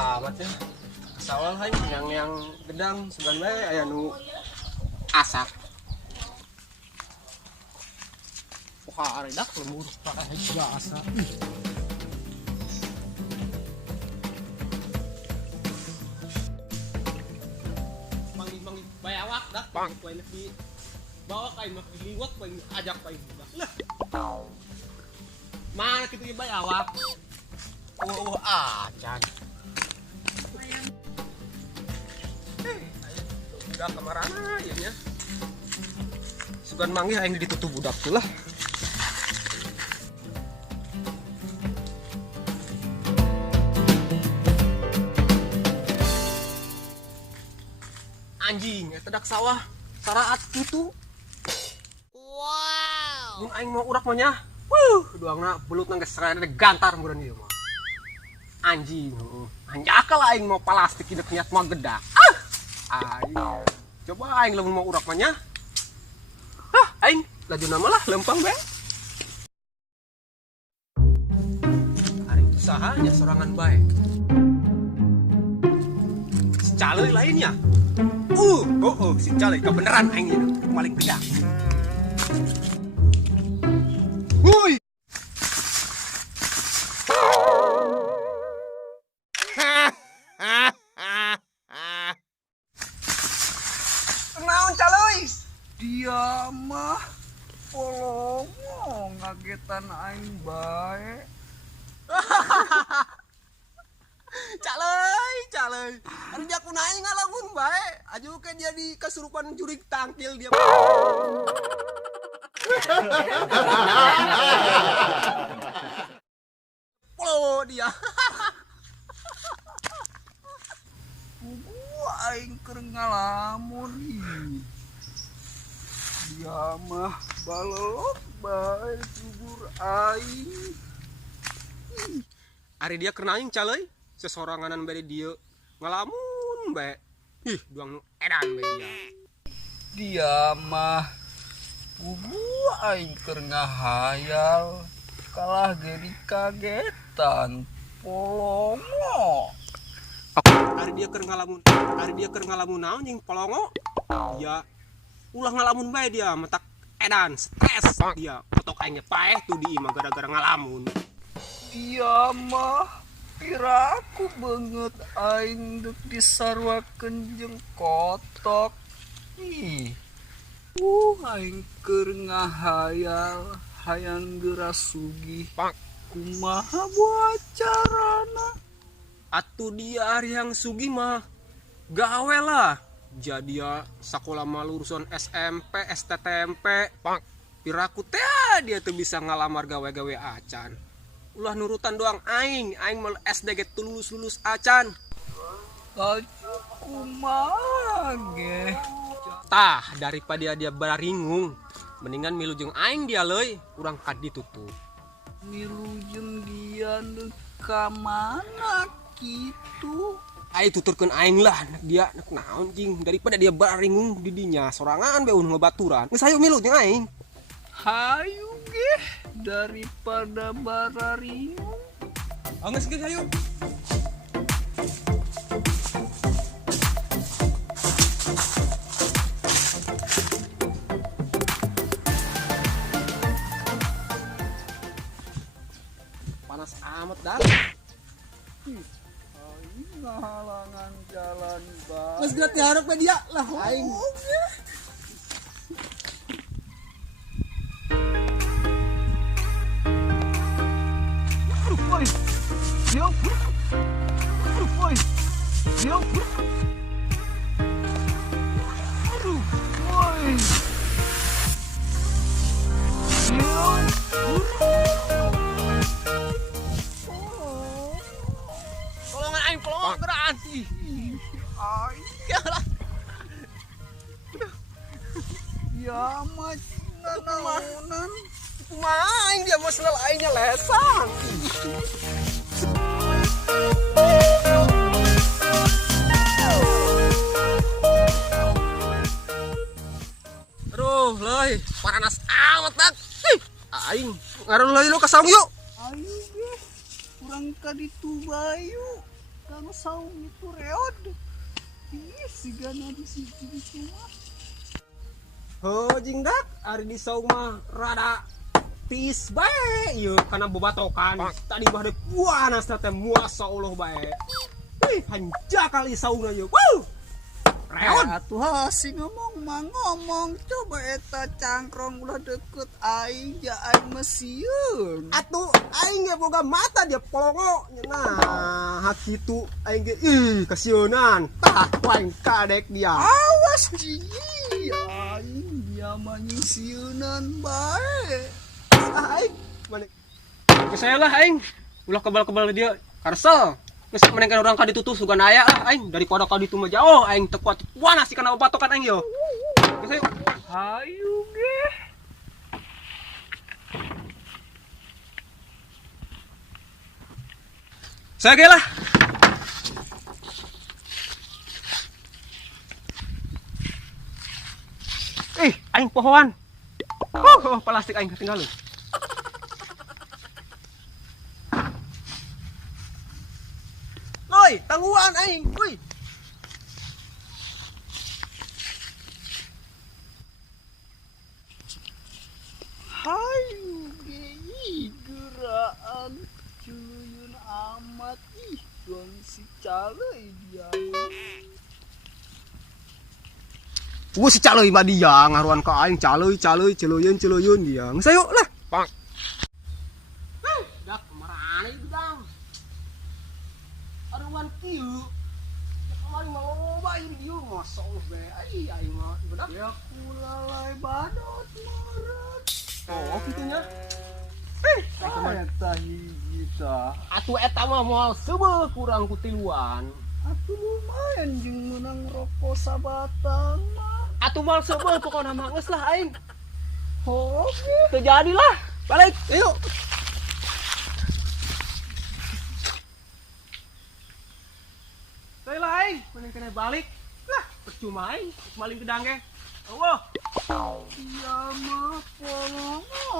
amat ya. Sawal hai yang gedang sebenarnya aya nu asak. Wah, aredak lembur pakai biasa. Mangi bayawak dah. Bang, poe di bawa kain mah diliwat poe ajak poe. Lah. Mana kitu ge bayawak. Acan. Udah kemarana ya. Sugan manggih aing ditutup budak tuh lah. Anjing, tedak sawah saraat gitu. Wow. Mun aing mau urak mah nya. Duangna belut nang geus gantar meureun ieu mah. Anjing, anjakal aing mau plastik hidup niat mah gedak. Aing. Coba aing lamun mau urak mah nya. Aing laju nama lah lempang be. Hari usahanya sorangan bae. Si caleuy lainnya. Si caleuy kebeneran aing ieu paling gedak. Wuih. Kenaon caleuy? Dia mah polongo ngagetan aing bae. Caleuy. Anu dia ku naing ngalamun bae. Aju ke dia di kesurupan jurig tangkil dia. Polo dia. Gua aing keur ngalamun ih. Dia mah balelok bae subur aing. Ari dia keur naing caleuy. Sesoranganan bae dia ngalamun bae. Duang nu edan bae dia. Dia mah gua aing keur ngahayal kalah jadi kagetan polongo. Ari dia keur ngalamun naon jeung polongo. Ya ulah ngalamun bae dia metak edan stres dia. Fotok aing paeh tuh di imah gara-gara ngalamun. Dia mah piraku banget aing dek disarwakeun jeung kotok. Ih. Aing keur ngahayal hayang geura sugih. Kumaha bocarana? Atuh dia ari yang sugih mah gawe lah. Jadi ya sakola mah lulusan SMP, STTMP. Piraku teh dia tuh bisa ngalamar gawe-gawe acan. Ulah nurutan doang aing mah SD ge lulus acan. Aju kumaha ge? Tah daripada dia baringung, mendingan milu jeung aing dia leuy, urang kad ditutup. Milu jeung dia ka mana kitu? Aing tuturkeun aing lah nek dia nek naon cing daripada dia baringung di dinya sorangan bae unuh babaturan. Geus hayu milu jeung aing. Hayu ge daripada bararingung. Geus geus hayu. Panas amat dah. Aing ngahalangan jalan bae. Geus geus diharap ke dia lah aing. Tolongan aing pelong geran ih. Aing ya mah naonan. Main dia mau senel aingnya lesang. Aduh, leuy, panas amat dak. Aing ngaruh leuy lu ka saung yuk. Ayo ge, urang ka ditu bayu. kang saung itu reod. Ih, sigana di situ mah. Jingdak ari di saung mah rada tis bae ieu kana bobatokan tadi mah de puanas teh muasa Allah bae. Wih, hanja kali saungna ieu. Wuh. Reon. Atuh hasi ngomong coba eta cangkrong ulah deket aing ja aing mesieun. Atuh aing ge boga mata dia polongo. Nah, hakitu aing ge ih kasieunan. Tah waing kadek dia. Awas jiji aing dia mah nyisieunan bae. Aing mana geus saya lah aing ulah kebal-kebal dia karsel geus menengkeun urang ka ditu tuh sugan aya lah aing daripada ka ditu mah jauh aing teu kuat panas kana batokan aing yo geus ayo Hayu ge. saya ge lah aing pohoan plastik aing ketinggalan. Loi, tangguhan aing, woi. Hayu ge geraan culuyun amat ih dong si caleuy dia. Si caleuy mah dia ngaruan ka aing caleuy celeuyeun dia. Geus ayo lah. Pang. Dak marane udang. Aruan kieu. Kemarin mah loba ieu dieu masallah bae. Ai aing mah bedak. Ya kulalai badot maret. Oh, kitunya. Eta hiji tah. Atuh eta mah moal seubeuh kurang ku tiluan. Atuh lumayan jeung meunang rokok sabatang mah. Atuh moal seubeuh pokona mah geus lah aing. Oke. Teu jadi lah. Balik, ayo. Teu lah aing, mending kena balik. Lah, percuma aing, maling gedang ge. Allah. Iya mah polongo.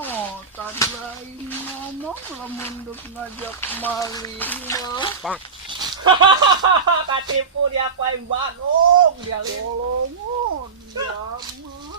Tadi lain ngomong lamun dek ngajak maling mah. Katipu dia ku aing Bandung dia Polongo dia mah.